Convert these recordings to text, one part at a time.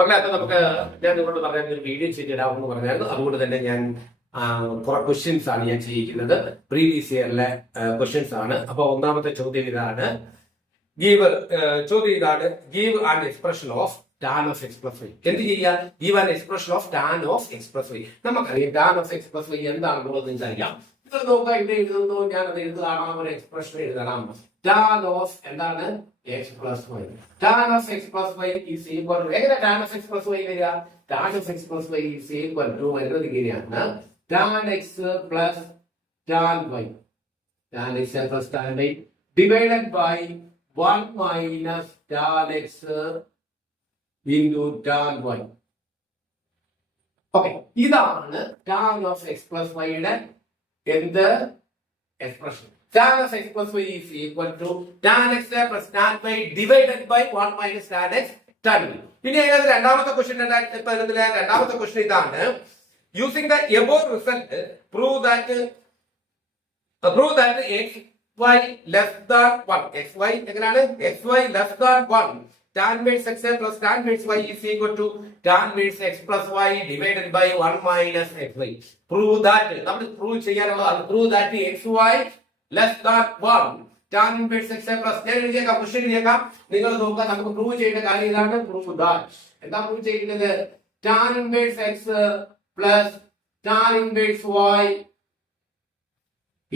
മക്കളെ, അപ്പൊ ഞാൻ നിങ്ങളോട് പറഞ്ഞ ഒരു വീഡിയോ ചെയ്തിടാമെന്ന് പറഞ്ഞായിരുന്നു. അതുകൊണ്ട് തന്നെ ഞാൻ കുറെ ക്വസ്റ്റ്യൻസ് ആണ് ഞാൻ ചെയ്യിക്കുന്നത്. പ്രീവിയസ് ഇയറിലെ ക്വസ്റ്റ്യൻസ് ആണ്. അപ്പൊ ഒന്നാമത്തെ ചോദ്യം ഇതാണ്. ചോദ്യം ഇതാണ്, give an expression of tan of x plus y. എന്ത് ചെയ്യുക? Give an expression of tan of x plus y. നമുക്കറിയാം tan of x plus y എന്താണെന്നുള്ളത് നിങ്ങൾക്കറിയാം. നിങ്ങൾ നോക്കുക, ഇവിടെ എഴുതുന്നു, ഞാൻ അത് എഴുതുകയാണ്, ഒരു എക്സ്പ്രഷൻ എഴുതണം. ടാൻ ഓഫ് എന്താണ്? X plus y. Tan of x plus y is equal to, എങ്ങനെ tan of x plus y വരിക? Tan of x plus y is equal to വരുന്നത് ഇങ്ങനെയാണ്, tan x plus tan y, tan x plus tan y divided by 1 minus tan x into tan y. Okay, ഇതാണ് tan of x plus വൈയുടെ എന്ത് expression. Tan of x plus y is equal to tan x plus tan y divided by 1 minus tan x tan y. ഇനി അതിനകത്ത് രണ്ടാമത്തെ question ഇതാണ്, using the above result prove that x y less than 1. x y എങ്ങനെയാണ്? x y less than 1. tan inverse x plus tan inverse y is equal to tan inverse x plus y divided by 1 minus x y. Prove that, നമ്മൾ prove ചെയ്യാനുള്ളതാണ്. prove that x y less than 1 tan inverse x plus, ഞാൻ എഴുതിയേക്കാം, question എഴുതിയേക്കാം, നിങ്ങൾ നോക്കുക. നമുക്ക് prove ചെയ്യേണ്ട കാര്യം ഇതാണ്. Prove that, എന്താ prove ചെയ്യുന്നത്? tan inverse x plus tan inverse y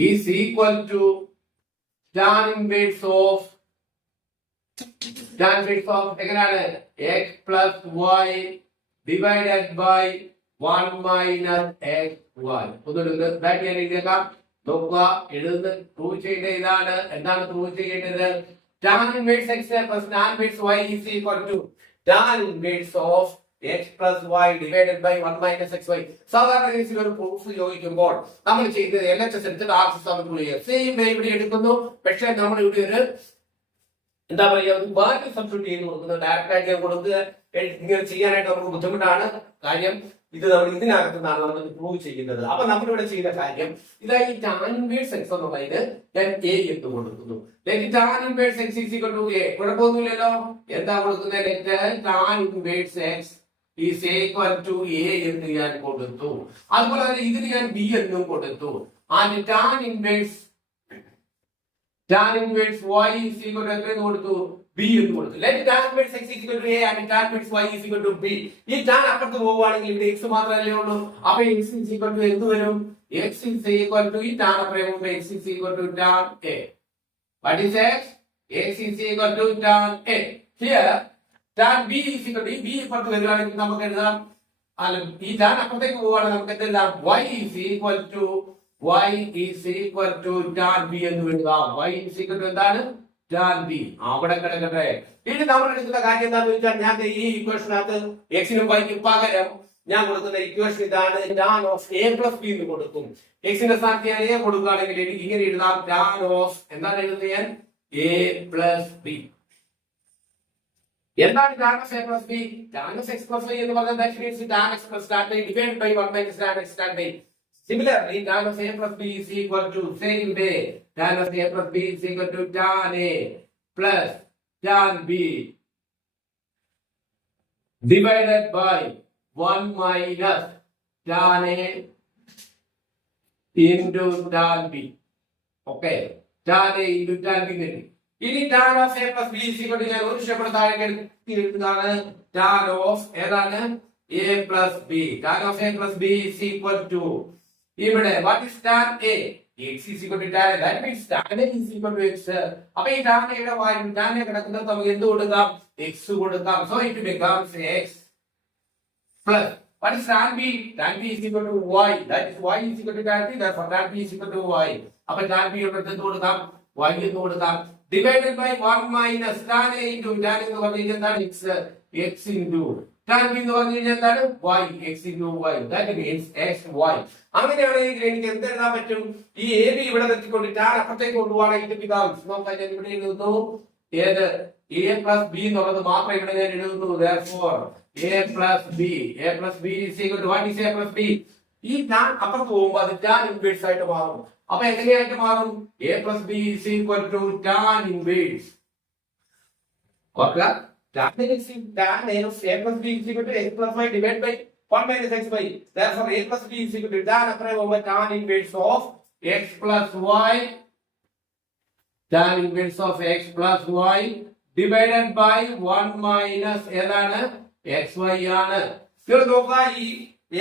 is equal to tan inverse of എങ്ങനെയാണ്? x plus y divided by 1 minus x y. ഒന്നുകൂടെ ബാക്കി ഞാൻ എഴുതിയേക്കാം, നോക്കുക. എഴുതുന്ന പ്രൂവ് ചെയ്യേണ്ട ഇതാണ്. എന്താണ് പ്രൂവ് ചെയ്യേണ്ടത്? tan inverse x plus tan inverse y is equal to tan inverse of x plus y divided by 1 minus xy. സാധാരണ കേസിൽ ഒരു പ്രൂഫ് ചോദിക്കുമ്പോൾ നമ്മൾ ചെയ്യുന്നത് LHS എടുത്തിട്ട് RHS ആണ് പ്രൂവ് ചെയ്യുക. സെയിം വേ ഇവിടെ എടുക്കുന്നു, പക്ഷേ നമ്മൾ ഇവിടെ ഒരു എന്താ പറയുക, ഒരു വാല്യൂ സബ്സ്റ്റിറ്റ്യൂട്ട് ചെയ്ത് കൊടുക്കുന്നത്. ഡയറക്റ്റ് ആയിട്ട് കൊടുക്കുക ഇങ്ങനെ ചെയ്യാനായിട്ട് നമുക്ക് ബുദ്ധിമുട്ടാണ്. കാര്യം ഇത് നമ്മൾ ഇതിനകത്ത് നിന്നാണ് നമ്മൾ പ്രൂവ് ചെയ്യുന്നത്. അപ്പൊ നമ്മളിവിടെ ചെയ്ത കാര്യം ഇതാ, ഈ ടാൻ ഇൻവേഴ്സ് എക്സ് എന്നുള്ളതിന് ഞാൻ എ എന്ന് കൊടുക്കുന്നു. Tan inverse x is equal to A. കുഴപ്പമൊന്നുമില്ലല്ലോ. എന്താ കൊടുക്കുന്നത്? Tan inverse x is equal to A എന്ന് ഞാൻ കൊടുത്തു. അതുപോലെ തന്നെ ഇതിന് ഞാൻ ബി എന്നും കൊടുത്തു. And tan inverse y is equal to എത്ര കൊടുത്തു? b എന്ന് കൊടുത്തു. let tan inverse x is equal to a and tan inverse y is equal to b. ഈ tan അപ്പുറത്ത് പോവുകയാണെങ്കിൽ ഇവിടെ x മാത്രമല്ലേ ഉള്ളൂ. അപ്പൊ x is equal to എന്ത് വരും? x is equal to ഈ tan അപ്പുറത്ത് x is equal to tan a. what is x? x is equal to tan a. here tan b is equal to b അപ്പുറത്ത് വരികയാണെങ്കിൽ നമുക്ക് എഴുതാം, അല്ല ഈ tan അപ്പുറത്തേക്ക് പോവുകയാണെങ്കിൽ നമുക്ക് എഴുതാം y is equal to tan b എന്ന് എഴുതാം. y is equal to എന്താണ്? tan b. അവിടെ കിടക്കട്ടെ. ഇനി നമ്മൾ എടുക്കുന്ന കാര്യം എന്താണെന്ന് വെച്ചാൽ, ഞാൻ ഈ ഇക്വേഷനകത്ത് എക്സിനും വൈക്കും പകരം ഞാൻ കൊടുക്കുന്ന ഇക്വേഷൻ ഇതാണ്, tan of a plus b എന്ന് കൊടുക്കും. എക്സിന്റെ സ്ഥാനത്ത് ഞാൻ a കൊടുക്കുകയാണെങ്കിൽ എനിക്ക് ഇങ്ങനെ എഴുതാം, tan of എന്താണ് എഴുതുന്നത് ഞാൻ? a plus b. എന്താണ് tan of a plus b? tan of x plus y എന്ന് പറഞ്ഞാൽ that means tan x plus tan y divided by 1 minus tan x tan y. Similarly, tan of a plus b is equal to, same way, tan of a plus b is equal to tan a plus tan b divided by 1 minus tan a into tan b. Okay, tan a into tan b. ഇനി tan of a plus b is equal to, ഞാൻ ഒരു step താഴേക്ക് എഴുതുന്നതാണ്, tan of ഏതാണ്? a plus b. tan of a plus b is equal to, ഇവിടെ what is tan a? x is equal to tan a. that means tan a is equal to x. അപ്പോൾ ഈ tan a യുടെ value, tan a കിടക്കുന്നത് നമുക്ക് എന്ത് കൊടുക്കാം? x കൊടുക്കാം. so it becomes x plus what is tan b? tan b is equal to y. that is y is equal to tan b. therefore tan b is equal to y. അപ്പോൾ tan b യുടെ എന്ത് കൊടുക്കാം? y എന്ന് കൊടുക്കാം. divided by 1 minus tan a into tan എന്ന് പറഞ്ഞാൽ എന്താണ്? x into tan b എന്ന് പറഞ്ഞു കഴിഞ്ഞാൽ എന്താണ്? y. x into y. that means x y. അങ്ങനെയാണെങ്കിൽ എനിക്ക് എന്ത് എഴുതാൻ പറ്റും? ഈ എ ബി ഇവിടെ വെച്ചിക്കൊണ്ട് tan അപ്പുറത്തേക്ക് കൊണ്ടുപോകണമെങ്കിൽ ഇത് becomes, നോക്കാം ഞാൻ ഇവിടെ എഴുതുന്നു, ഏത് a plus b എന്നുള്ളത് മാത്രം ഇവിടെ ഞാൻ എഴുതുന്നു. therefore a plus b is equal to, what is a plus b? ഈ tan അപ്പുറത്ത് പോകുമ്പോൾ അത് tan inverse ആയിട്ട് മാറും. അപ്പൊ എങ്ങനെയായിട്ട് മാറും? a plus b is equal to tan inverse. ഓർക്കുക, tan of a plus b is equal to x plus y divided by 1 minus xy. Therefore, a plus b is equal to tan over tan inverse of x plus y, tan inverse of x plus y divided by 1 minus ഏതാണ് xy ആണ്. ഇവിടെ നോക്കുക ഈ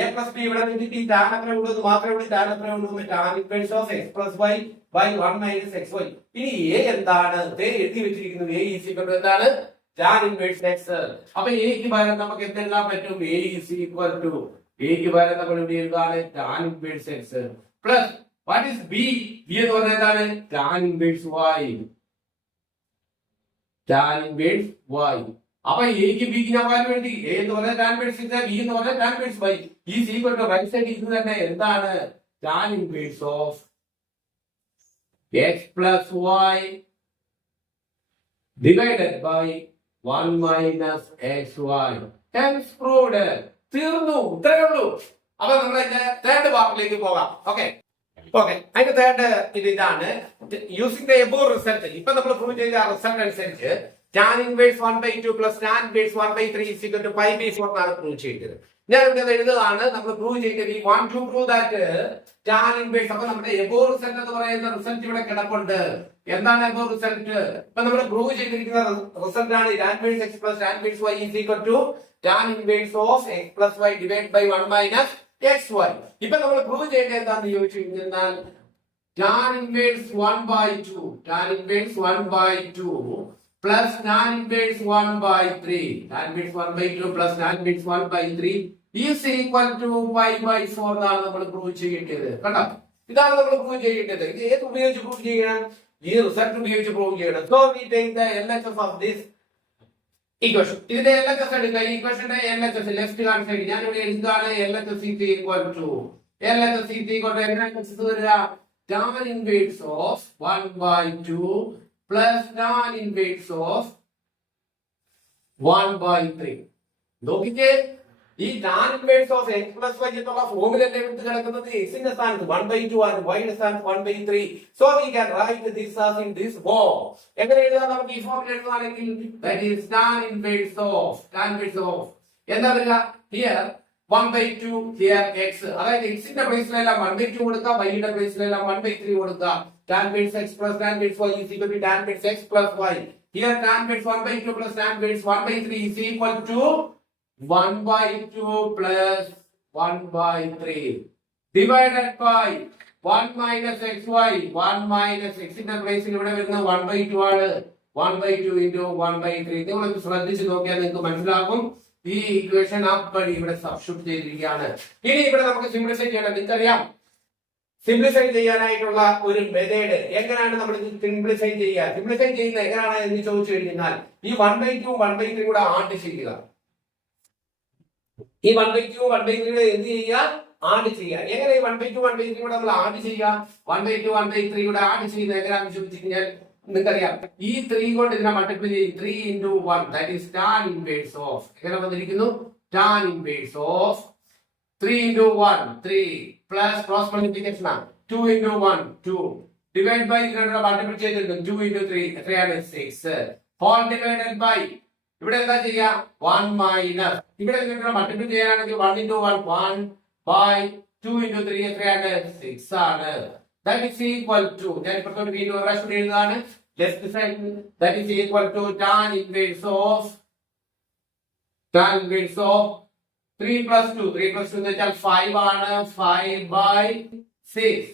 a plus b ഇവിടെ വെച്ചിട്ട് ഈ tan അത്ര ഉള്ളത് മാത്രമേ ഉള്ളൂ. tan അത്ര ഉള്ളൂ tan inverse of x plus y by 1 minus xy. ഇനി a എന്താണ്? എഴുതി വെച്ചിരിക്കുന്നത് a is equal to എന്താണ്? tan inverse x. അപ്പോൾ a ക്ക് പകരം നമുക്ക് എന്തെല്ലാം പറ്റും? a is equal to a ക്ക് പകരം നമ്മൾ ഇവിടെ എഴുതാണ് tan inverse x plus what is b? b എന്ന് പറഞ്ഞാൽ എന്താണ്? tan inverse y. tan inverse y. അപ്പൊ എക്ക് ബിക്ക് ഞാൻ വാല്യൂ വേണ്ടി a എന്ന് പറഞ്ഞാൽ tan inverse x, b എന്ന് പറഞ്ഞാൽ tan inverse y. ഈ ഈക്വൽ ടു റൈറ്റ് സൈഡ് ഇത് തന്നെ എന്താണ്? tan inverse of x plus y divided by 1 minus xy. Hence proved. തീർന്നു. ഇത്രയേ ഉള്ളൂ. അപ്പൊ നമ്മൾ തേർഡ് പാർട്ടിലേക്ക് പോകാം. ഓക്കെ അതിന്റെ തേർഡ് ഇതാണ് യൂസിംഗ് ദ എബോവ് റിസൾട്ട്. ഇപ്പൊ നമ്മൾ പ്രൂവ് ചെയ്ത റിസൾട്ട് അനുസരിച്ച് tan inverse 1/2 plus tan inverse 1/3 is equal to pi/4 എന്നാണ് പ്രൂവ് ചെയ്തത്. ഞാൻ ഇവിടെ എഴുതുകയാണ്. നമ്മൾ പ്രൂവ് ചെയ്തത് we want to prove that tan inverse. അപ്പൊ നമ്മുടെ എബോവ് റിസൾട്ട് എന്ന് പറയുന്ന റിസൾട്ട് ഇവിടെ കിടപ്പുണ്ട്. എന്താണ് എബോവ് റിസൾട്ട്? ഇപ്പൊ നമ്മൾ പ്രൂവ് ചെയ്തിരിക്കുന്ന റിസൾട്ട് ആണ് tan inverse x plus tan inverse y is equal to tan inverse of x plus y divided by 1 minus xy. ഇപ്പൊ നമ്മൾ പ്രൂവ് ചെയ്യേണ്ടത് എന്താണെന്ന് ചോദിച്ചു കഴിഞ്ഞാൽ tan inverse 1/2 tan inverse 1/2 plus tan inverse 1/3 tan inverse 1/2 plus tan inverse 1/3 is equal to pi/4 എന്നാണ് നമ്മൾ prove ചെയ്യേണ്ടത്. കണ്ടോ? ഇതാണ് നമ്മൾ പ്രൂവ് ചെയ്യേണ്ടത്. ഇത് ഏത് ഉപയോഗിച്ച് പ്രൂവ് ചെയ്യണം? ഈ റിസൾട്ട് ഉപയോഗിച്ച് പ്രൂവ് ചെയ്യണം. So we take the LHS of this equation. ഇതിന്റെ LHS എടുക്കുക. ഈ ഇക്വേഷന്റെ LHS ലെഫ്റ്റ് ഹാൻഡ് സൈഡ് ഞാൻ ഇവിടെ എഴുതുകയാണ്. LHS is equal to LHS വരിക tan inverse of 1/2 plus tan inverse of 1/3. നോക്കിക്കേ ഈ tan inverse of x plus y എന്നുള്ള ഫോർമുലയുടെ എടുത്ത് കിടക്കുന്നത് x ന്റെ സ്ഥാനത്ത് 1/2 ആണ്, y ന്റെ സ്ഥാനത്ത് 1/3. So we can write this as in this form. എങ്ങനെ എഴുതാം? നമുക്ക് ഈ ഫോർമുല എഴുതുകയാണെങ്കിൽ that is tan inverse of എന്താ വരിക? here 1/2 here x. അതായത് x ന്റെ പ്ലേസിലെല്ലാം 1/2 കൊടുക്കുക, y ന്റെ പ്ലേസിലെല്ലാം 1/3 കൊടുക്കുക. tan inverse x plus tan inverse y is equal to tan inverse x plus y. Here tan inverse 1/2 plus tan inverse 1/3 is equal to 1/2 plus 1/3 divided by 1 minus xy. 1 minus x ന്റെ പ്ലേസിൽ ഇവിടെ വരുന്ന 1/2 ആണ്. 1/2 into 1/3. നിങ്ങൾ ശ്രദ്ധിച്ച് നോക്കിയാൽ നിങ്ങൾക്ക് മനസ്സിലാകും. ഈ ഇക്വേഷൻ അപ്പടി ഇവിടെ സബ്സ്റ്റിറ്റ്യൂട്ട് ചെയ്തിരിക്കുകയാണ്. ഇനി ഇവിടെ നമുക്ക് സിംപ്ലിഫൈ ചെയ്യണം. നിങ്ങൾക്കറിയാം സിംപ്ലിഫൈ ചെയ്യാനായിട്ടുള്ള ഒരു മെത്തേഡ് എങ്ങനെയാണ് നമ്മൾ സിംപ്ലിഫൈ ചെയ്യുക? സിംപ്ലിഫൈ ചെയ്യുന്നത് എങ്ങനെയാണ് എന്ന് ചോദിച്ചു കഴിഞ്ഞാൽ ഈ 1/2 1/3 കൂടെ ആഡ് ചെയ്യുക. ഈ 1/2 1/3 കൂടെ എന്ത് ചെയ്യുക? ആഡ് ചെയ്യുക. എങ്ങനെ ഈ 1/2 1/3 കൂടെ നമ്മൾ ആഡ് ചെയ്യുക? 1/2 1/3 കൂടെ ആഡ് ചെയ്യുന്നത് എങ്ങനെയാണെന്ന് ചോദിച്ചു കഴിഞ്ഞാൽ നിങ്ങൾക്കറിയാം ഈ 3 കൊണ്ട് ഇതിനെ മൾട്ടിപ്ലൈ ചെയ്യും. 3 into 1 that is tan inverse of എങ്ങനെ വന്നിരിക്കുന്നു? tan inverse of 3 into 1 3 plus cross multiplication 2 into 1 2 divide by ഇതിനെ മൾട്ടിപ്ലൈ ചെയ്തിട്ടുണ്ട് 2 into 3 3 6 whole divided by ഇവിടെ എന്താ ചെയ്യുക? 1 minus ഇവിടെ ഇതിനെ മൾട്ടിപ്ലൈ ചെയ്യാനാണെങ്കിൽ 1 into 1 1 by 2 into 3 6 ആണ്. That is equal to ഞാൻ ഇപ്പുറത്തോട്ട് വീണ്ടും ഒരു പ്രാവശ്യം എഴുതുകയാണ്. Left side that is equal to tan inverse of 3 plus 2 എന്ന് വെച്ചാൽ 5 ആണ്. 5/6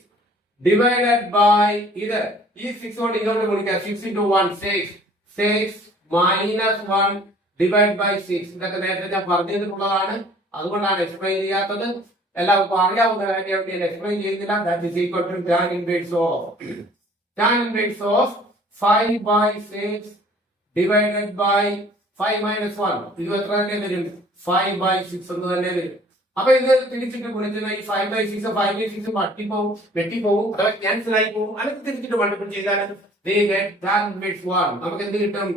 divided by ഇത് ഈ 6 കൊണ്ട് ഇങ്ങോട്ട് ഗുണിക്കുക. 6 into 1 6 minus 1 divided by 6. ഇതൊക്കെ നേരത്തെ ഞാൻ പറഞ്ഞു തന്നിട്ടുള്ളതാണ്. അതുകൊണ്ടാണ് എക്സ്പ്ലെയിൻ ചെയ്യാത്തത്. എല്ലാവർക്കും അറിയാവുന്ന കാര്യമാണ് ഞാൻ എക്സ്പ്ലെയിൻ ചെയ്യുന്നില്ല. That is equal to tan inverse of 5/6 divided by 5 minus 1 ഇത് എത്ര തന്നെ വരും? 5/6 എന്ന് തന്നെ വരും. അപ്പൊ ഇത് തിരിച്ചിട്ട് ഗുണിച്ചാൽ ഈ 5/6 5/6 വെട്ടിപ്പോവും അഥവാ ക്യാൻസൽ ആയി പോകും. അല്ലെങ്കിൽ തിരിച്ചിട്ട് മൾട്ടിപ്പിൾ ചെയ്താൽ tan inverse 1 നമുക്ക് എന്ത് കിട്ടും?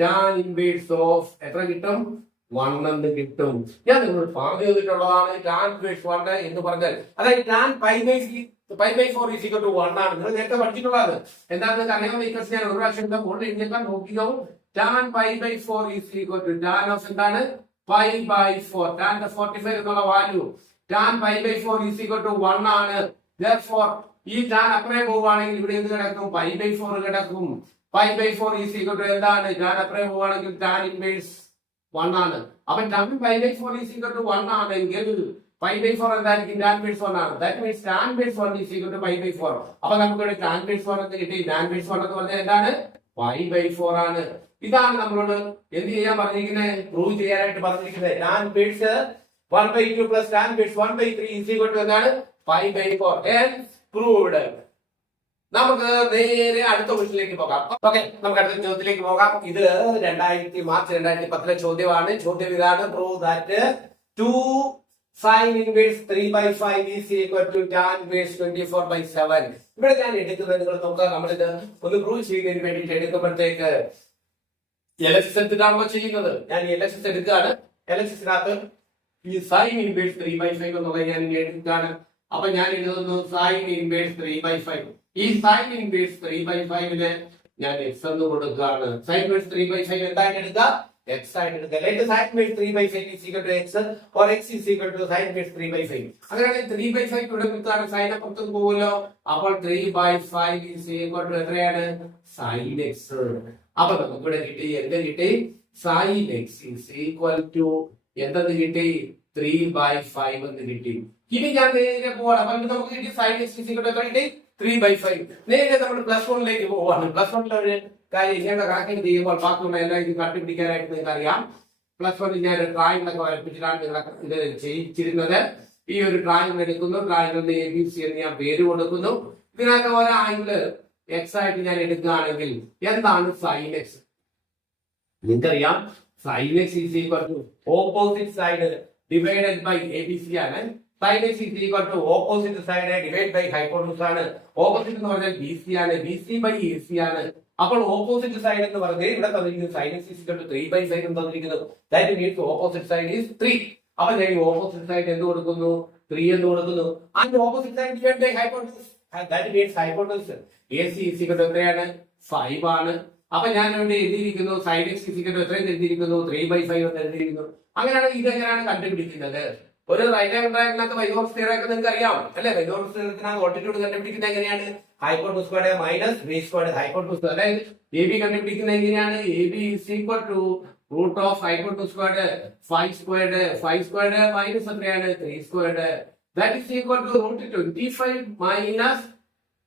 tan inverse of എത്ര കിട്ടും? 1 എന്ന് കിട്ടും. ഞാൻ നിങ്ങൾ പറഞ്ഞു തന്നിട്ടുള്ളതാണ് tan inverse 1 എന്ന് പറഞ്ഞാൽ അതായത് tan pi/4 is equal to 1 ആണ്. നിങ്ങൾ നേരത്തെ പഠിച്ചിട്ടുള്ളത് എന്താണെന്ന് അറിയാവുന്ന ഇക്വേഷൻ ഞാൻ ഒരു പ്രാവശ്യം എഴുതിയേക്കാൻ നോക്കിയോ. tan pi by 4 is equal to tan of എന്താണ് pi by 4. tan 45 എന്നുള്ള value tan pi by 4 is equal to 1 ആണ്. therefore ഈ tan അപ്പുറേ പോവുകയാണെങ്കിൽ ഇവിടെ എന്ത് കിടക്കും pi by 4 കിടക്കും. pi by 4 is equal to എന്താണ് tan അപ്പുറേ പോവുകയാണെങ്കിൽ tan inverse 1 ആണ്. അപ്പൊ tan pi by 4 is equal to 1 ആണെങ്കിൽ pi by 4 എന്തായിരിക്കും tan inverse 1 ആണ്. that means tan inverse 1 is equal to pi by 4. അപ്പൊ നമുക്ക് ഇവിടെ tan inverse 1 എന്ന് കിട്ടി. tan inverse 1 എന്ന് പറഞ്ഞാൽ എന്താണ് pi by 4 ആണ്. ഇതാണ് നമ്മളോട് എന്ത് ചെയ്യാൻ പറഞ്ഞിരിക്കുന്നത് പ്രൂവ് ചെയ്യാനായിട്ട് പറഞ്ഞിരിക്കുന്നത്. tan inverse 1 by 2 plus tan inverse 1 by 3 is equal to എന്താണ് pi by 4 and proved. നമുക്ക് നേരെ അടുത്ത ക്വസ്റ്റിലേക്ക് പോകാം. ഓക്കെ, നമുക്ക് അടുത്ത ചോദ്യത്തിലേക്ക് പോകാം. ഇത് മാർച്ച് 2010 ചോദ്യമാണ്. ചോദ്യം ഇതാണ്, prove that 2 sin inverse 3 by 5 is equal to tan inverse 24 by 7. ഇവിടെ ഞാൻ എടുക്കുന്നത് നിങ്ങൾ നോക്കുക, നമ്മളിത് ഒന്ന് പ്രൂവ് ചെയ്യുന്നതിന് വേണ്ടിയിട്ട് എടുക്കുമ്പോഴത്തേക്ക് LHS എടുത്തിട്ടാണല്ലോ ചെയ്യുന്നത്. ഞാൻ LHS എടുക്കുകയാണ്. LHSനകത്ത് ഈ sin inverse 3 by 5 എന്നുള്ളത് ഞാൻ എടുക്കുകയാണ്. അപ്പൊ ഞാൻ എഴുതുന്നു sin inverse 3 by 5. ഈ sin inverse 3 by 5 ഞാൻ x എന്ന് കൊടുക്കുകയാണ്. sin inverse 3 by 5 എന്തായിട്ട് എടുക്കുക x ആയിട്ട് എടുക്കുക. let sin inverse 3 by 5 is equal to x or x is equal to sin inverse 3 by 5. അങ്ങനെയാണെങ്കിൽ 3 by 5 ഇവിടെ കൊടുത്താണ് sin അപ്പുറത്ത് പോകുമല്ലോ. അപ്പോൾ 3 by 5 is equal to എത്രയാണ് sin x. അപ്പൊ നമുക്ക് ഇവിടെ കിട്ടി എന്ത് കിട്ടി sin x is equal to എന്തെന്ന് കിട്ടി 3 by 5 എന്ന് കിട്ടി. ഇനി ഞാൻ നേരെ പോവാണ്. അപ്പൊ നമുക്ക് കിട്ടി sin x is equal to എത്ര കിട്ടി 3 by 5. നേരെ നമ്മൾ +1ലേക്ക് പോവാണ്. +1 ഒരു കാര്യം ഇങ്ങനെ കണക്കിന് ചെയ്യുമ്പോൾ ബാക്കിയുള്ള എല്ലാം ഇത് കണ്ടുപിടിക്കാനായിട്ട് നിങ്ങൾക്ക് അറിയാം. +1 ഞാൻ ഒരു ട്രയാങ്കിൾ ഒക്കെ വരപ്പിച്ചിട്ടാണ് നിങ്ങൾ ഇത് ചെയ്യിച്ചിരുന്നത്. ഈ ഒരു ട്രയാങ്കിൾ എടുക്കുന്നു, ട്രയാങ്കിളിന് ABC എന്ന് ഞാൻ പേര് കൊടുക്കുന്നു. ഇതിനകത്ത് ഓരോ ആംഗിള് x ആയിട്ട് ഞാൻ എടുക്കുകയാണെങ്കിൽ എന്താണ് sin x? നിങ്ങൾക്കറിയാം sin x is equal to opposite side divided by ABC ആണ്. sin x is equal to opposite side divided by hypotenuse ആണ്. ഓപ്പോസിറ്റ് എന്ന് പറഞ്ഞാൽ BC ആണ്, BC by AC ആണ്. അപ്പോൾ ഓപ്പോസിറ്റ് സൈഡ് എന്ന് പറഞ്ഞാൽ ഇവിടെ തന്നിരിക്കുന്നത് sin x is equal to 3 by 5 എന്ന് തന്നിരിക്കുന്നത്. that means opposite side is 3. അപ്പോൾ ഞാൻ ഓപ്പോസിറ്റ് സൈഡ് എന്ത് കൊടുക്കുന്നു 3 എന്ന് കൊടുക്കുന്നു. and opposite side divided by hypotenuse, that means hypotenuse AC is equal to എത്രയാണ് 5 ആണ്. അപ്പൊ ഞാൻ ഇവിടെ എഴുതിയിരിക്കുന്നു sin x is equal to എത്രയും എഴുതിയിരിക്കുന്നു 3 by 5 എന്ന് എഴുതിയിരിക്കുന്നു. അങ്ങനെയാണ് ഇതെങ്ങനെയാണ് കണ്ടുപിടിക്കുന്നത്? ഒരു റൈറ്റ് ആംഗിൾ ട്രയാങ്കിളിനകത്ത് പൈതഗോറസ് തിയറം ഒക്കെ നിങ്ങൾക്ക് അറിയാം അല്ലേ? പൈതഗോറസ് തിയറത്തിനകത്ത് ഓൾട്ടിറ്റ്യൂഡ് കണ്ടുപിടിക്കുന്നത് എങ്ങനെയാണ് hypotenuse square minus B square hypotenuse. അതായത് AB കണ്ടുപിടിക്കുന്നത് എങ്ങനെയാണ് AB is equal to root of hypotenuse squared 5 squared minus എത്രയാണ് 3 squared. that is equal to root 25 minus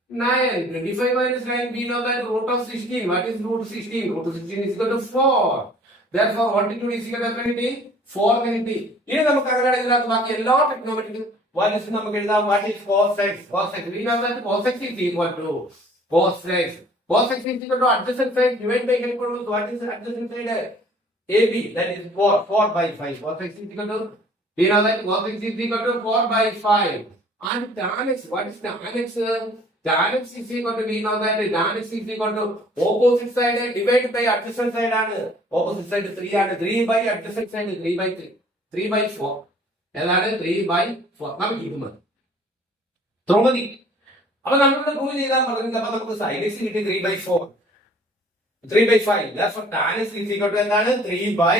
9. 25 minus 9 we know that root of 16. what is root 16? root 16 is equal to 4. therefore altitude is equal to 4 കിട്ടി. ഇനി നമുക്ക് അങ്ങനെ ഇതിനകത്ത് ബാക്കി എല്ലാ ടെക്നോമെട്രിക് values നമുക്ക് എഴുതാം. What is cos x? cos x we know that cos x is equal to cos x. cos x is equal to adjacent side divided by hypotenuse. what is adjacent side? AB, that is 4 by 5. cos x is equal to we know that cos x is equal to 4 by 5. and tan x, what is tan x? tan x is equal to we know that tan x is equal to opposite side divided by adjacent side ആണ്. opposite side 3 ആണ്. 3 by adjacent side 3 by 3. 3 by 4 ഏതാണ് 3 by 4. നമുക്ക് ഇത് മതി ത്രിമതി. അപ്പൊ നമ്മളിവിടെ prove ചെയ്താൽ പറഞ്ഞത് അപ്പൊ നമുക്ക് sin x കിട്ടി 3 by 4 3 by 5. therefore tan x is equal to എന്താണ് 3 by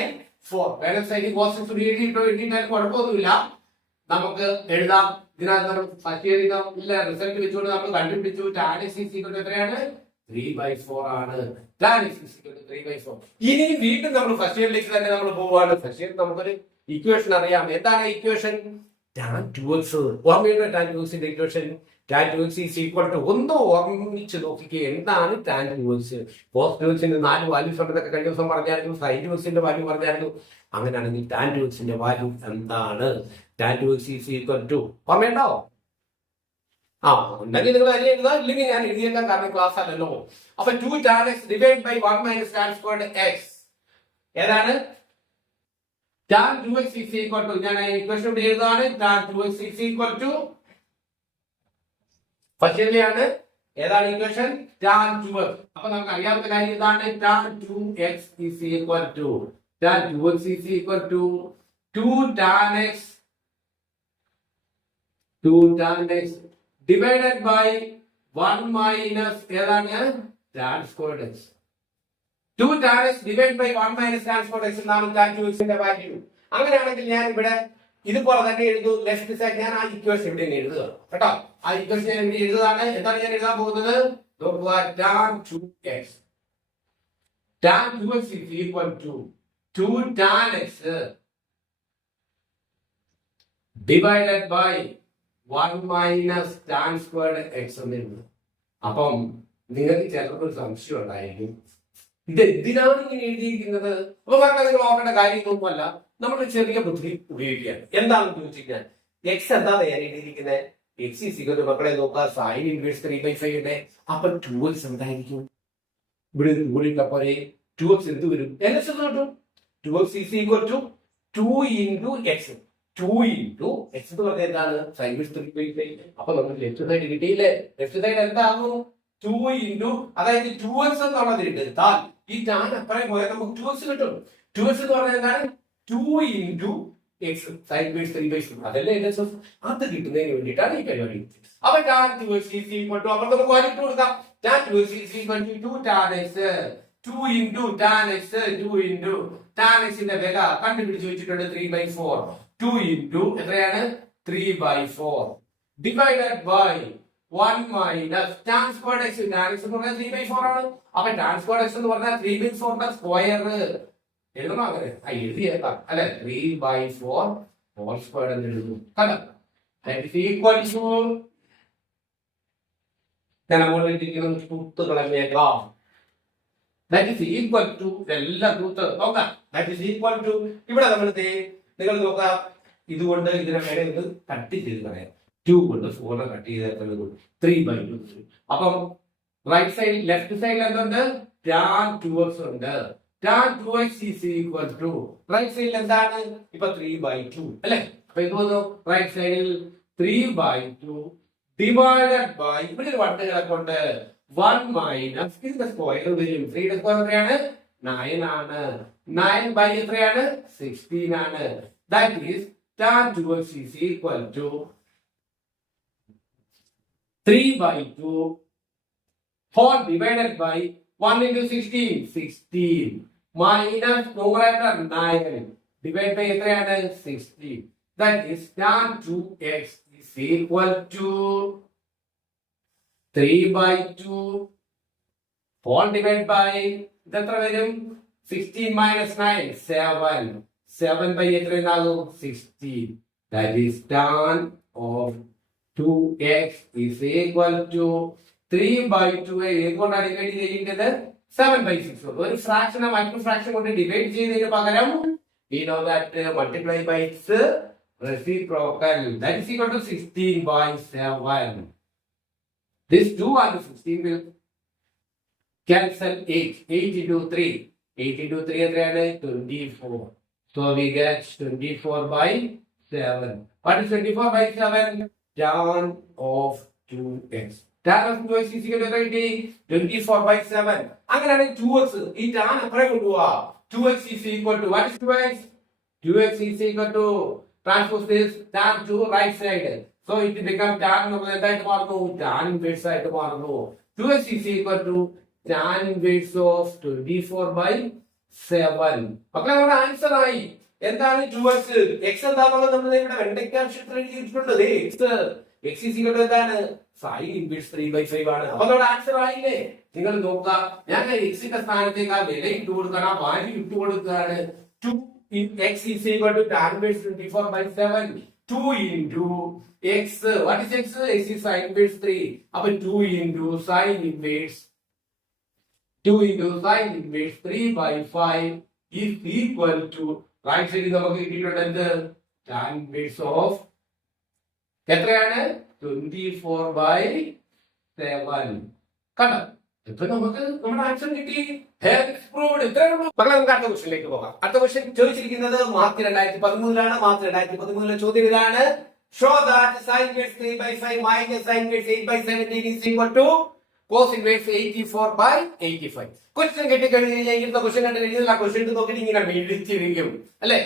4. വേറെ സൈഡ് cos x എഴുതിയിട്ടാൽ കുഴപ്പമൊന്നുമില്ല, നമുക്ക് എഴുതാം. ഇതിനകത്ത് നമ്മൾ ഫസ്റ്റ് ഇയർ റിസൾട്ട് വെച്ചുകൊണ്ട് നമ്മൾ കണ്ടുപിടിച്ചു tan x is equal to എത്രയാണ് 3 by 4 ആണ്. tan x is equal to 3 by 4. ഇനി വീണ്ടും നമ്മൾ ഫസ്റ്റ് ഇയറിലേക്ക് തന്നെ നമ്മൾ പോവാണ്. ഫസ്റ്റ് ഇയർ നമുക്കൊരു ഇക്വേഷൻ അറിയാം. എന്താണ് ഇക്വേഷൻ? tan 2x. ഓർമ്മയുണ്ടോ tan 2x ന്റെ equation? tan 2x is equal to ഒന്ന് ഓർമ്മിച്ച് നോക്കിക്കേ എന്താണ് tan 2x. cos 2x ന്റെ 4 വാല്യൂസ് ഉണ്ടെന്നൊക്കെ കഴിഞ്ഞ ദിവസം പറഞ്ഞായിരുന്നു. sin 2x ന്റെ വാല്യൂ പറഞ്ഞായിരുന്നു. അങ്ങനെയാണെങ്കിൽ tan 2x ന്റെ വാല്യൂ എന്താണ്? tan 2x is equal to ഓർമ്മയുണ്ടോ? ഉണ്ടെങ്കിൽ നിങ്ങൾ അരി എഴുതുക, ഇല്ലെങ്കിൽ ഞാൻ എഴുതിയേക്കാം കാരണം ക്ലാസ് അല്ലല്ലോ. അപ്പൊ 2 tan x divided by 1 minus tan squared x ഏതാണ്? tan 2x is equal to ഞാൻ ഇക്വേഷൻ എഴുതാണ്. tan 2x is equal to ഫസ്റ്റിലെയാണ് ഏതാണ് ഇക്വേഷൻ? tan 2x. അപ്പൊ നമുക്ക് അറിയാവുന്ന കാര്യം ഇതാണ്. tan 2x is equal to tan 2x is equal to 2 tan x divided by 1 minus ഏതാണ് tan squared x. 2 tan x divided by 1 minus tan square x എന്നാണ് tan 2x ന്റെ value. അങ്ങനെയാണെങ്കിൽ ഞാൻ ഇവിടെ ഇതുപോലെ തന്നെ എഴുതും. ലെഫ്റ്റ് സൈഡ് ഞാൻ ആ ഇക്വേഷൻ ഇവിടെ എഴുതുക കേട്ടോ. ആ ഇക്വേഷൻ ഞാൻ ഇവിടെ എഴുതുകയാണ്. എന്താണ് ഞാൻ എഴുതാൻ പോകുന്നത്? നോക്കുക, tan 2x. tan 2x is equal to 2 tan x divided by 1 minus tan squared x എന്ന് എഴുതും. അപ്പം നിങ്ങൾക്ക് ചിലപ്പോൾ ഒരു സംശയം ഉണ്ടായിരിക്കും, ഇത് എന്തിനാണ് ഇങ്ങനെ എഴുതിയിരിക്കുന്നത്? അപ്പൊ പറഞ്ഞാൽ നിങ്ങൾ ഓർക്കേണ്ട കാര്യമൊന്നുമല്ല, നമ്മൾ ചെറിയ ബുദ്ധി ഉപയോഗിക്കുകയാണ്. എന്താണെന്ന് ചോദിച്ചാൽ എക്സ് എന്താ നേരെ എഴുതിയിരിക്കുന്നത്? എക്സ് ഈസ് ഈക്വൽ ടു, മക്കളെ നോക്കുക, സൈൻ ഇൻവേഴ്സ് 3/5 ഉണ്ട്. അപ്പൊ 2x എന്തായിരിക്കും? ഇവിടെ കൂടിയിട്ടപ്പോ 2x എന്ത് വരും? LHS കിട്ടും. 2x is equal to 2 into x. 2 into x എന്ന് പറഞ്ഞാൽ എന്താണ്? Sine inverse 3/5. അപ്പൊ നമുക്ക് ലെഫ്റ്റ് സൈഡ് കിട്ടിയില്ലേ? ലെഫ്റ്റ് സൈഡ് എന്താകും? 2 into, അതായത് 2x എന്നുള്ളത് എടുത്താൽ ഈ ടാൻ അപ്പുറം പോയാൽ നമുക്ക് 2x കിട്ടും. 2x എന്ന് പറഞ്ഞാൽ എന്താണ്? 2 into x സൈൻ ഇൻവേഴ്സ് 3/5. അതല്ലേ LHS. അത് കിട്ടുന്നതിന് വേണ്ടിയിട്ടാണ് ഈ പരിപാടി. അപ്പൊ tan 2x is equal to, അപ്പോൾ നമുക്ക് വാല്യൂ കൊടുക്കാം. tan 2x is equal to 2 tan x. 2 into tan x, 2 into tan x ന്റെ വില കണ്ടുപിടിച്ച് വെച്ചിട്ടുണ്ട് 3/4. 2 into എത്രയാണ്? 3/4 divided by 1 minus tan squared x. tan x എന്ന് പറഞ്ഞാൽ 3/4 ആണ്. അപ്പൊ tan squared x എന്ന് പറഞ്ഞാൽ 3/4 ന്റെ സ്ക്വയർ എഴുതണം. അങ്ങനെ എഴുതിയേക്കാം അല്ലെ? 3/4 ഹോൾ സ്ക്വയർ എന്ന് എഴുതും. കണ്ടോ? that is equal to, ഞാൻ അങ്ങോട്ടേക്ക് തൂത്ത് കളഞ്ഞേക്കാം. that is equal to, എല്ലാം തൂത്ത് നോക്കാം. that is equal to, ഇവിടെ നമ്മൾ നിങ്ങൾ നോക്കാം, ഇതുകൊണ്ട് ഇതിനെ വേണേ ഇത് കട്ട് ചെയ്ത് കളയാം. 2 കൊണ്ട് 4 കട്ട് ചെയ്ത് 3/2. അപ്പം റൈറ്റ് സൈഡ് ലെഫ്റ്റ് സൈഡിൽ എന്തുണ്ട്? tan 2x ഉണ്ട്. tan 2x is equal to, right സൈഡിൽ എന്താണ്? ഇപ്പൊ 3/2 അല്ലെ? അപ്പൊ ഇത് വന്നു റൈറ്റ് സൈഡിൽ 3/2 ഡിവൈഡഡ് ബൈ, ഇവിടെ ഒരു വട്ട് കിടക്കൊണ്ട് 1 മൈനസ് ഇതിന്റെ സ്ക്വയർ വരും. 3 യുടെ സ്ക്വയർ എത്രയാണ്? 9 ആണ്. 9 ബൈ എത്രയാണ്? 16 ആണ്. That is tan 2x is equal to 3/2 whole divided by 1 into 16. 16 minus numerator 9 divided by എത്രയാണ്? 16. That is tan 2x is equal to 3/2 whole divided by ഇതെത്ര വരും? 16 minus 9 7. 7 by എത്രയാകും? 16. That is tan of 2x is equal to 3/2. ഏതുകൊണ്ടാണ് divide ചെയ്യേണ്ടത്? 7/6. ഒരു fraction മറ്റൊരു fraction കൊണ്ട് divide ചെയ്യുന്നതിന് പകരം we know that multiply by its reciprocal. That is equal to 16/7. This 2 and 16 will cancel 8. 8 into 3. 8 into 3 എത്രയാണ്? 24. So we get 24/7. What is 24/7? Tan of 2x. Tan of 2x is equal to 24/7. അങ്ങനെയാണെങ്കിൽ 2x ഈ tan അപ്പുറം കൊണ്ടുപോവാ. 2x is equal to, what is 2x? 2x is equal to transpose this tan to right side. So it becomes tan എന്തായിട്ട് മാറുന്നു? tan inverse ആയിട്ട് മാറുന്നു. 2x is equal to tan inverse of 24/7. മക്കളെ നമ്മുടെ answer ആയി. എന്താണ് 2x? x എന്താണെന്നുള്ളത് നമ്മൾ ഇവിടെ വെണ്ടയ്ക്ക അക്ഷരത്തിൽ എഴുതിയിട്ടുണ്ട്. x is equal to എന്താണ്? sin inverse 3/5 ആണ്. അപ്പൊ നമ്മുടെ ആൻസർ ആയില്ലേ? നിങ്ങൾ നോക്കുക, ഞാൻ x ന്റെ സ്ഥാനത്തേക്ക് ആ വില ഇട്ട് കൊടുക്കണം, ആ വാല്യൂ ഇട്ട് കൊടുക്കുകയാണ്. 2 x is equal to tan inverse 24/7. 2 into x. What is x? X is sin inverse 3. അപ്പൊ 2 into sin inverse 3/5 is equal to, right സൈഡിൽ നമുക്ക് കിട്ടിയിട്ടുണ്ട് എന്ത്? tan inverse of എത്രയാണ്? 24/7. കണ്ടോ? ഇപ്പൊ നമുക്ക് നമ്മുടെ ആൻസർ കിട്ടി. മക്കളെ നമുക്ക് അടുത്ത ക്വസ്റ്റ്യനിലേക്ക് പോകാം. അടുത്ത ക്വസ്റ്റ്യൻ ചോദിച്ചിരിക്കുന്നത് മാർക്ക് 2013 മാർക്ക് 2013 ചോദ്യം ഇതാണ്. Show that sin inverse 3/5 minus sin inverse 8/17 is equal to cos inverse 84/85. Question കിട്ടിക്കഴിഞ്ഞാൽ ക്വസ്റ്റ്യൻ കണ്ടു കഴിഞ്ഞാൽ ആ ക്വസ്റ്റ്യൻ നോക്കിയിട്ട് ഇങ്ങനെ മേടിച്ചിരിക്കും അല്ലെ?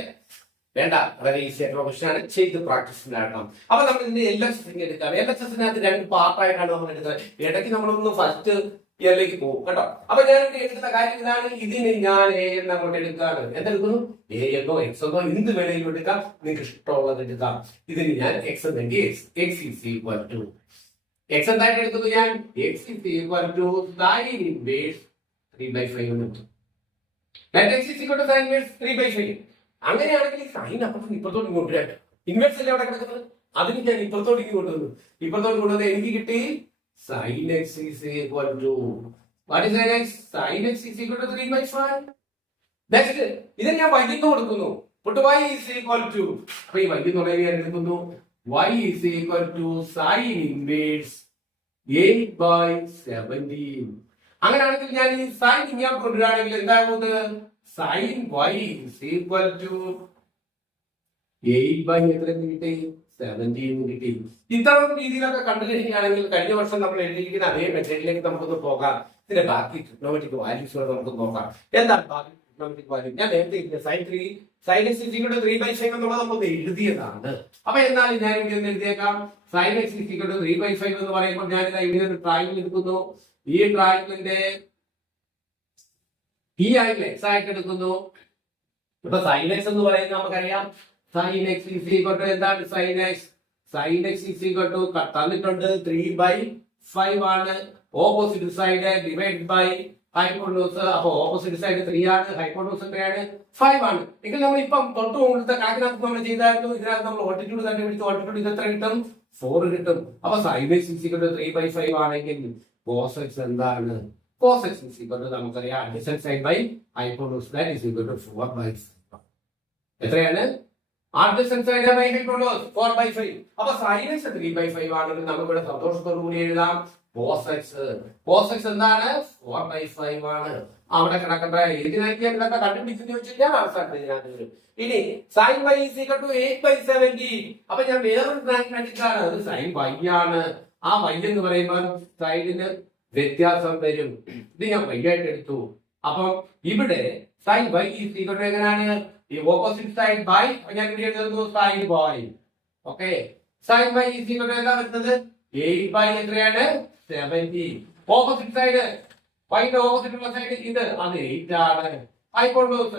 വേണ്ട, വളരെ ഈസി ആയിട്ടുള്ള ക്വസ്റ്റ്യൻ ആണ്. ചെയ്ത് പ്രാക്ടീസിലാക്കണം. അപ്പൊ നമ്മൾ ഇതിന്റെ LHS എടുക്കാം. LHSനകത്ത് 2 പാർട്ടായിട്ടാണ് നമ്മൾ എടുക്കുന്നത്. ഇടയ്ക്ക് നമ്മളൊന്ന് ഫസ്റ്റ് ഇയറിലേക്ക് പോകും കേട്ടോ. അപ്പൊ ഞാൻ ഇവിടെ എടുക്കുന്ന കാര്യം ഇതാണ്. ഇതിന് ഞാൻ എ എന്ന് അങ്ങോട്ട് എടുക്കാണ്. എന്തെടുക്കുന്നു? എ എന്നോ എക്സ് എന്നോ എന്ത് വേണമെങ്കിലും എടുക്കാം, നിങ്ങൾക്ക് ഇഷ്ടമുള്ളത് എടുക്കാം. ഇതിന് ഞാൻ എക്സ് വേണ്ടി x is equal to x എന്തായിട്ട് എടുക്കുന്നു ഞാൻ? X is equal to sine inverse 3/5 എന്ന് എടുത്തു. X is equal to sine inverse 3/5. അങ്ങനെയാണെങ്കിൽ സൈൻ അപ്പുറത്ത് ഇപ്പുറത്തോട്ട് കൊണ്ടുവരാം. ഇൻവേഴ്സ് അല്ലേ അവിടെ കിടക്കുന്നത്, അതിന് ഞാൻ ഇപ്പുറത്തോട്ട് കൊണ്ടുവന്നു. ഇപ്പുറത്തോട്ട് കൊണ്ടുവന്ന് എനിക്ക് കിട്ടി sin x is equal to what is sin x? Sin x is equal to 3/5. Next, ഇതിന് ഞാൻ y എന്ന് കൊടുക്കുന്നു. Put y is equal to, അപ്പൊ ഈ y എന്നുള്ളത് ഞാൻ എടുക്കുന്നു. Y is equal to sin inverse 8/17. അങ്ങനെയാണെങ്കിൽ ഞാൻ ഈ സൈൻ ഇങ്ങോട്ട് കൊണ്ടുവരാണെങ്കിൽ എന്താകുന്നത്? sin y is equal to 8/17 കിട്ടി. ഇത്തരം രീതിയിലൊക്കെ കണ്ടു കഴിഞ്ഞാണെങ്കിൽ കഴിഞ്ഞ വർഷം നമ്മൾ എഴുതിയിരിക്കുന്ന അതേ മെത്തേഡിലേക്ക് നമുക്കൊന്ന് പോകാം. ഇതിന്റെ ബാക്കി ട്രിഗ്നോമെട്രിക് വാല്യൂസുകൾ നമുക്ക് നോക്കാം. എന്താണ് ബാക്കി ട്രിഗ്നോമെട്രിക് വാല്യൂ? ഞാൻ നേരത്തെ sin x is equal to 3/5 എന്നുള്ളത് നമ്മൾ എഴുതിയതാണ്. അപ്പൊ എന്നാൽ ഞാൻ ഇവിടെ ഒന്ന് എഴുതിയേക്കാം. sin x is equal to 3/5 എന്ന് പറയുമ്പോൾ ഞാൻ ഇവിടെ ഒരു ട്രയാങ്കിൾ എടുക്കുന്നു. ഈ ട്രയാങ്കിളിന്റെ ഈ ആംഗിൾ x ആയിട്ട് എടുക്കുന്നു. ഇപ്പൊ sin x എന്ന് പറയുന്നത് നമുക്കറിയാം sin x is equal to എന്താണ്? sin x is equal to തന്നിട്ടുണ്ട് 3/5 ആണ്. Opposite side divide by hypotenuse. അപ്പൊ ഓപ്പോസിറ്റ് സൈഡ് 3 ആണ്, ഹൈപ്പോട്ടനൂസ് എത്രയാണ്? 5 ആണ്. എങ്കിൽ നമ്മൾ ഇപ്പം തൊട്ട് മുമ്പത്തെ കണക്കിനകത്ത് നമ്മൾ ചെയ്തായിരുന്നു. ഇതിനകത്ത് നമ്മൾ ഓൾട്ടിറ്റ്യൂഡ് കണ്ടുപിടിച്ചു. ഓൾട്ടിറ്റ്യൂഡ് ഇത് എത്ര കിട്ടും? 4 കിട്ടും. അപ്പൊ sin x is equal to 3/5 ആണെങ്കിൽ cos x എന്താണ്? cos x is equal to നമുക്കറിയാം adjacent side by hypotenuse, that is equal to 4/5. എത്രയാണ്? adjacent side by hypotenuse 4/5. അപ്പൊ sin x 3/5 ആണെങ്കിൽ നമുക്ക് ഇവിടെ സന്തോഷത്തോടു കൂടി എഴുതാം cos x എന്താണ്? 4/5 ആണ്. അവിടെ കിടക്കട്ടെ. ഇതിനൊക്കെ എന്തൊക്കെ കണ്ടുപിടിച്ചെന്ന് ചോദിച്ചാൽ അവസാനത്തെ വരും. ഇനി sin y is equal to 8/17. അപ്പൊ ഞാൻ വേറൊരു ട്രാൻസ്ഫർ എടുക്കാണ്. അത് sin y ആണ്. ആ y എന്ന് പറയുമ്പോൾ സൈഡിന് വ്യത്യാസം വരും. ഇത് ഞാൻ y ആയിട്ട് എടുത്തു. അപ്പം ഇവിടെ sin y is equal to എങ്ങനെയാണ്? ഈ ഓപ്പോസിറ്റ് സൈഡ് ബൈ ഞാൻ ഇവിടെ എഴുതുന്നു sin y. Okay, sin y is equal to എന്താ വരുന്നത്? 8 എത്രയാണ്? 70. ഓപ്പോസിറ്റ് സൈഡ് y ന്റെ ഓപ്പോസിറ്റ് ഉള്ള സൈഡ് ഇത് അത് 8 ആണ്. ഹൈപ്പോട്ടനൂസ്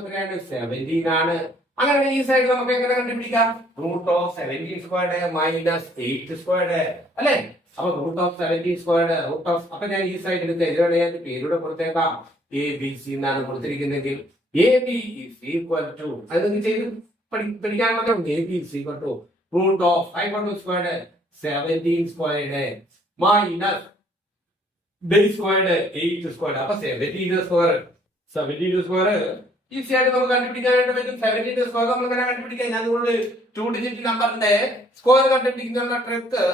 എത്രയാണ്? 17 ആണ്. അങ്ങനെ ഈ സൈഡ് നമുക്ക് എങ്ങനെ കണ്ടുപിടിക്കാം? √17² മൈനസ് 8² അല്ലേ? അപ്പൊ √17². അപ്പൊ ഞാൻ ഈ സൈഡ് എടുത്ത് ഇതിലൂടെ ഞാൻ പേരുടെ കൊടുത്തേക്കാം. ABC എന്നാണ് കൊടുത്തിരിക്കുന്നെങ്കിൽ AB is equal to അത് ചെയ്ത് പഠിക്കാനുള്ള AB is equal to √5² 17² minus base squared 8². അപ്പൊ 17² ഈസി ആയിട്ട് നമുക്ക് കണ്ടുപിടിക്കാനായിട്ട് പറ്റും. 17² നമ്മൾ എങ്ങനെ കണ്ടുപിടിക്കാൻ? ഞാൻ അതുകൊണ്ട് 2 ഡിജിറ്റ് നമ്പറിന്റെ സ്ക്വയർ കണ്ടുപിടിക്കുന്ന ട്രിക്ക്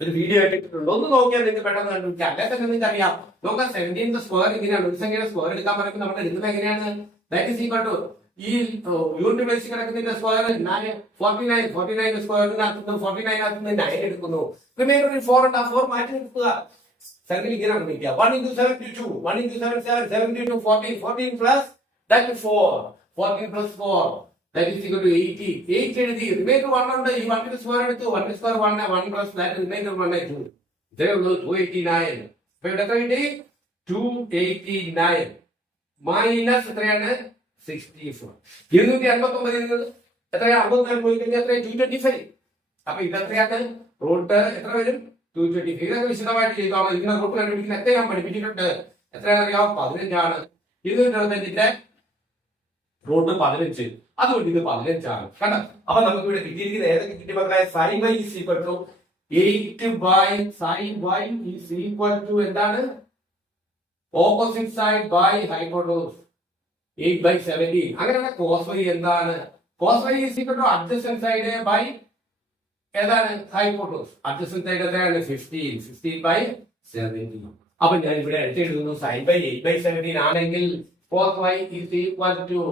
ഒരു വീഡിയോ ആയിട്ട് ഇട്ടിട്ടുണ്ട്. ഒന്ന് നോക്കിയാൽ നിങ്ങൾക്ക് പെട്ടെന്ന് കണ്ടുപിടിക്കാം. അല്ലെ തന്നെ നിങ്ങൾക്ക് അറിയാം. നോക്കാം 17² ഇങ്ങനെയാണ്. ഒരു സംഖ്യയുടെ സ്ക്വയർ എടുക്കാൻ പറയുമ്പോൾ നമ്മൾ എടുക്കുന്നത് എങ്ങനെയാണ്? ദാറ്റ് ഈസ് ഈക്വൽ ടു ഈ യൂണിറ്റ് ബേസിൽ കിടക്കുന്നതിന്റെ സ്ക്വയർ 49 സ്ക്വയറിനകത്ത് 49 9 എടുക്കുന്നു. റിമൈൻഡർ 4 ഉണ്ട്. ആ 4 മാറ്റി നിർത്തുക. സംഖ്യ ഇങ്ങനെ കണ്ടുപിടിക്കുക. 1 × 72 1 × 7 72 14 plus that 4 14 plus 4 that is equal to 80. 8 എഴുതി. റിമൈൻഡർ 1 ഉണ്ട്. ഈ 1 ന്റെ സ്ക്വയർ എടുത്തു. 1 ന്റെ സ്ക്വയർ 1 1 പ്ലസ് ദാറ്റ് റിമൈൻഡർ 1 2. ഇത്രയേ ഉള്ളൂ. 289. അപ്പൊ ഇവിടെ എത്ര കിട്ടി? 289 മൈനസ് എത്രയാണ്? 64. 289 എത്രയാണ്? 54 പോയി കഴിഞ്ഞാൽ എത്രയാണ്? 225. അപ്പൊ ഇതെത്രയാണ്? റൂട്ട് എത്ര വരും? 225. ഇതൊക്കെ വിശദമായിട്ട് ചെയ്തോളാം. ഇതിന്റെ റൂട്ട് കണ്ടുപിടിക്കുന്ന എത്ര ഞാൻ പഠിപ്പിച്ചിട്ടുണ്ട്. എത്രയാണ് അറിയാം? 15 ആണ്. ഇത് ന്റെ റൂട്ട് 15. അതുകൊണ്ട് ഇത് 15 ആണ്. കണ്ടോ? അപ്പൊ നമുക്ക് ഇവിടെ കിട്ടിയിരിക്കുന്ന ഏതൊക്കെ കിട്ടി മക്കളെ? sin y is equal to 8/sin y is equal to എന്താണ്? Opposite side by hypotenuse 8/17. അങ്ങനെയാണ് cos y എന്താണ്? cos y is equal to adjacent side by ഏതാണ്? ഹൈപ്പോട്ടനൂസ്. adjacent side എത്രയാണ്? 15/17. അപ്പൊ ഞാൻ ഇവിടെ എഴുതുന്നു sin y 8/17 ആണെങ്കിൽ cos y is equal to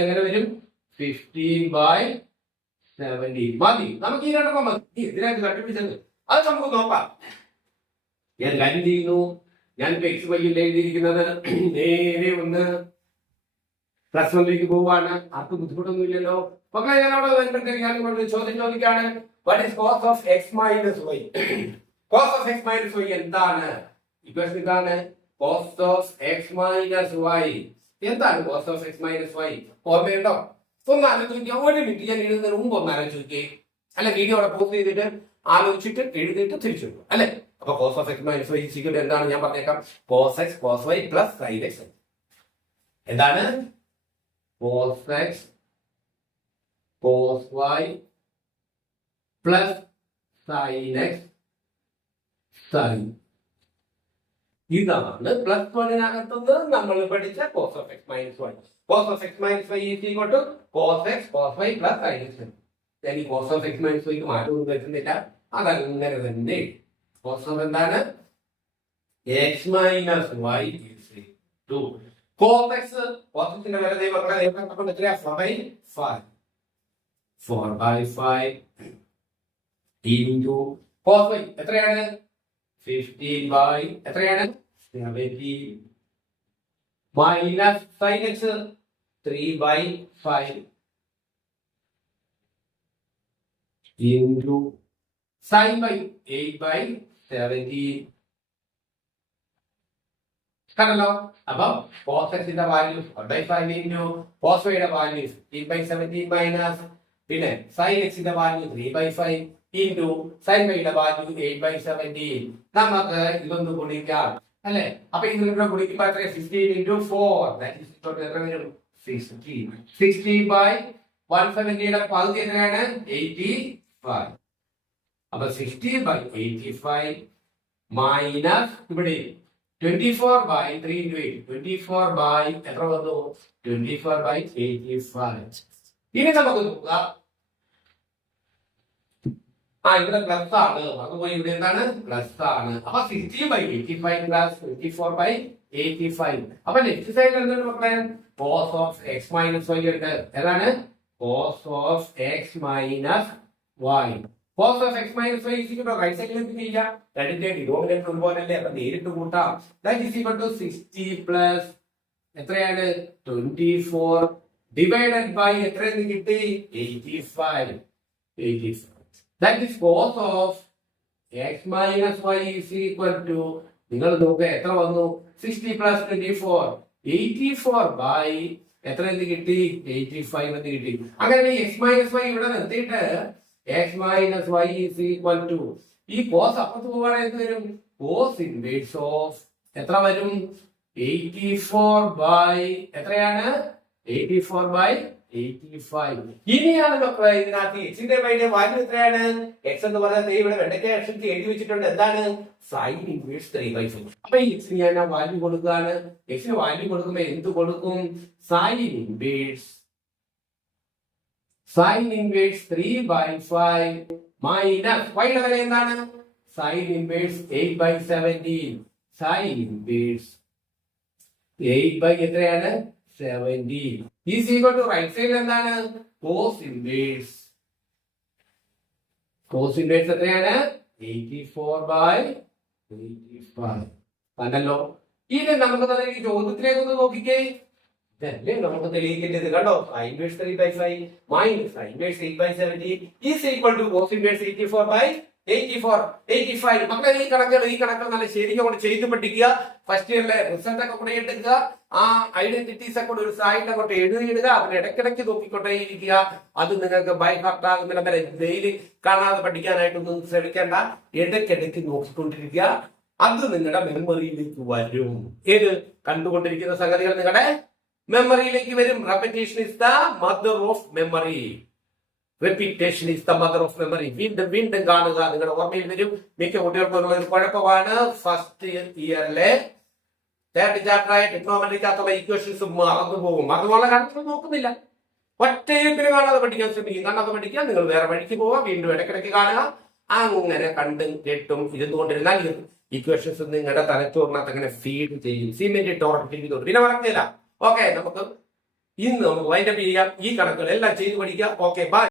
എങ്ങനെ വരും? 15/17 മതി. നമുക്ക് ഈ രണ്ടെണ്ണം മതി. ഇതിനകത്ത് കണ്ടുപിടിച്ചത് അത് നമുക്ക് നോക്കാം. ഞാൻ കാര്യം ചെയ്യുന്നു. ഞാൻ x y എഴുതിയിരിക്കുന്നത് നേരെ ഒന്ന് +1 പോവാണ്. ആർക്കും ബുദ്ധിമുട്ടൊന്നും ഇല്ലല്ലോ. മക്കളെ ഞാൻ അവിടെ ചോദ്യം ചോദിക്കാണ്. What is cos of x minus y? cos of x minus y എന്താണ്? ഇക്വേഷൻ ഇതാണ് cos of x minus y. എന്താണ് cos of x minus y? ഓർമ്മയുണ്ടോ? ഒന്ന് ആലോചിക്കുക. ഒരു മിനിറ്റ് ഞാൻ എഴുതുന്നതിന് മുമ്പ് ഒന്ന് ആലോചിക്കേ. അല്ല, വീഡിയോ അവിടെ പോസ്റ്റ് ചെയ്തിട്ട് ആലോചിച്ചിട്ട് എഴുതിയിട്ട് തിരിച്ചു വിടും അല്ലെ. അപ്പൊ cos of x minus y equal എന്താണ് ഞാൻ പറഞ്ഞേക്കാം. cos x cos y plus sin x. എന്താണ് cos x cos y plus sin x sin. ഇതാണ് പ്ലസ് വണ്ണിനകത്തുനിന്ന് നമ്മൾ പഠിച്ച cos of x minus y. cos of x minus y is equal to cos x cos y plus sin x. ഞാൻ ഈ cos of x minus y ക്ക് മാറ്റമൊന്നും വരുന്നില്ല, അതങ്ങനെ തന്നെ. cos of എന്താണ് x minus y is equal to cos x. cos x ന്റെ വില എത്രയാ? 4/5 into cos y എത്രയാണ്? 15 എത്രയാണ്? 70 minus sin x 3/5 into sin y 8/70. കണ്ടല്ലോ. അപ്പൊ cos x ന്റെ വാല്യൂ 1/5 into cos y യുടെ വാല്യൂ 15/17 മൈനസ് പിന്നെ sin x ന്റെ വാല്യൂ 3/5 into sin y യുടെ വാല്യൂ 8/17. നമുക്ക് ഇതൊന്ന് ഗുണിക്കാം അല്ലെ. അപ്പൊ ഇതിലൂടെ ഗുണിക്കുമ്പോൾ എത്ര? 15 into 4 that is എത്ര വരും? 60. 60/170 യുടെ പകുതി എത്രയാണ്? 85. അപ്പൊ 60/85 മൈനസ് ഇവിടെ 24/3 into 8. 24 എത്ര വന്നു? 24/85. ഇനി നമുക്ക് നോക്കാം. ഇവിടെ പ്ലസ് ആണ്, അതുപോലെ ഇവിടെ എന്താണ്? പ്ലസ് ആണ്. അപ്പൊ 60/85 പ്ലസ് 24/85. അപ്പൊ ലെഫ്റ്റ് സൈഡിൽ എന്താണ് മക്കളെ? cos of x minus y ഉണ്ട്. ഏതാണ്? cos of x minus y. cos of x minus y is equal to right സൈഡിൽ എന്ത് ചെയ്യാം? രണ്ടിന്റെ ഡിനോമിനേറ്റർ ഒരുപോലല്ലേ, അപ്പൊ നേരിട്ട് കൂട്ടാം. that is equal to 60 plus എത്രയാണ്? 24 ഡിവൈഡഡ് ബൈ എത്രയെന്ന് കിട്ടി? 85. That is cos of x minus y is equal to നിങ്ങൾ നോക്കുക എത്ര വന്നു? 60 plus 24 84 by എത്ര എന്ന് കിട്ടി? 85 എന്ന് കിട്ടി. അങ്ങനെ x minus y ഇവിടെ നിർത്തിയിട്ട് x minus y is equal to ഈ cos അപ്പുറത്ത് പോവാണ് എന്ത് വരും? cos inverse of എത്ര വരും? 84 by എത്രയാണ്? 84/85. ഇനിയാണ് മക്കളെ ഇതിനകത്ത് എക്സിന്റെ വാല്യൂ എത്രയാണ്? എക്സ് എന്ന് പറയുന്നത് ഇവിടെ വെണ്ടയ്ക്ക അക്ഷരത്തിൽ എഴുതി വെച്ചിട്ടുണ്ട്. എന്താണ്? Sine inverse 3/5. അപ്പൊ ഈ എക്സിന് ഞാൻ ആ വാല്യൂ കൊടുക്കുകയാണ്. എക്സിന് വാല്യൂ കൊടുക്കുമ്പോൾ എന്ത് കൊടുക്കും? സൈൻ ഇൻവേഴ്സ് 3/5 മൈനസ് വൈയുടെ വില എന്താണ്? Sine inverse 8/17. സൈൻ ഇൻവേഴ്സ് 8 എത്രയാണ്? 70 is equal to റൈറ്റ് സൈഡിൽ എന്താണ്? cos inverse എത്രയാണ്? 84/85. കണ്ടല്ലോ. ഇനി നമുക്ക് തന്നെ ഈ ചോദ്യത്തിലേക്ക് ഒന്ന് നോക്കിക്കേ. ഇതല്ലേ നമുക്ക് തെളിയിക്കേണ്ടത്. കണ്ടോ? sin inverse 3/5 minus sin inverse 8/70 is equal to cos inverse 84/85. മക്കളെ ഈ കണക്കുകൾ നല്ല ശരിക്കും കൊണ്ട് ചെയ്ത് പഠിക്കുക. ഫസ്റ്റ് ഇയറിലെ റിസൾട്ട് ഒക്കെ കൂടെ എടുക്കുക. ആ ഐഡന്റിറ്റീസ് ഒക്കെ ഒരു സൈഡ് അങ്ങോട്ട് എഴുതിയിടുക. അതിന് ഇടയ്ക്കിടയ്ക്ക് നോക്കിക്കൊണ്ടേ ഇരിക്കുക. അത് നിങ്ങൾക്ക് ബൈ ഹാർട്ട് ആകുന്നില്ല വരെ ഡെയിലി കാണാതെ പഠിക്കാനായിട്ടൊന്നും ശ്രമിക്കേണ്ട. ഇടയ്ക്കിടയ്ക്ക് നോക്കിക്കൊണ്ടിരിക്കുക. അത് നിങ്ങളുടെ മെമ്മറിയിലേക്ക് വരും. ഏത് കണ്ടുകൊണ്ടിരിക്കുന്ന സംഗതികൾ നിങ്ങളുടെ മെമ്മറിയിലേക്ക് വരും. Repetition is the mother of memory. Repetition is the mother of memory. വീണ്ടും കാണുക, നിങ്ങളുടെ ഓർമ്മയിൽ വരും. മിക്ക കുട്ടികൾക്കും ഒരു കുഴപ്പമാണ് ഫസ്റ്റ് ഇയറിലെ തേർഡ് ചാപ്റ്റർ ആയ ടെക്നോമെട്രിക്കകത്തുള്ള ഇക്വേഷൻസ് മറന്നു പോകും. അതുപോലെ കണക്ക് നോക്കുന്നില്ല. ഒറ്റയിരിപ്പിന് കാണാതെ പഠിക്കാൻ ശ്രമിക്കും. കാണാതെ പഠിക്കുക, നിങ്ങൾ വേറെ വഴിക്ക് പോവുക, വീണ്ടും ഇടയ്ക്കിടയ്ക്ക് കാണുക. അങ്ങനെ കണ്ടും കേട്ടും ഇരുന്നുകൊണ്ടിരുന്നാൽ ഇക്വേഷൻസ് നിങ്ങളുടെ തലച്ചോറിനകത്ത് അങ്ങനെ ഫീഡ് ചെയ്യും. സിമെന്റ് ടോർട്ടിലേക്ക് പിന്നെ മറക്കില്ല. ഓക്കെ, നമുക്ക് ഇന്ന് വൈൻഡപ്പ് ചെയ്യാം. ഈ കണക്കുകൾ എല്ലാം ചെയ്ത് പഠിക്കാം. Okay, by.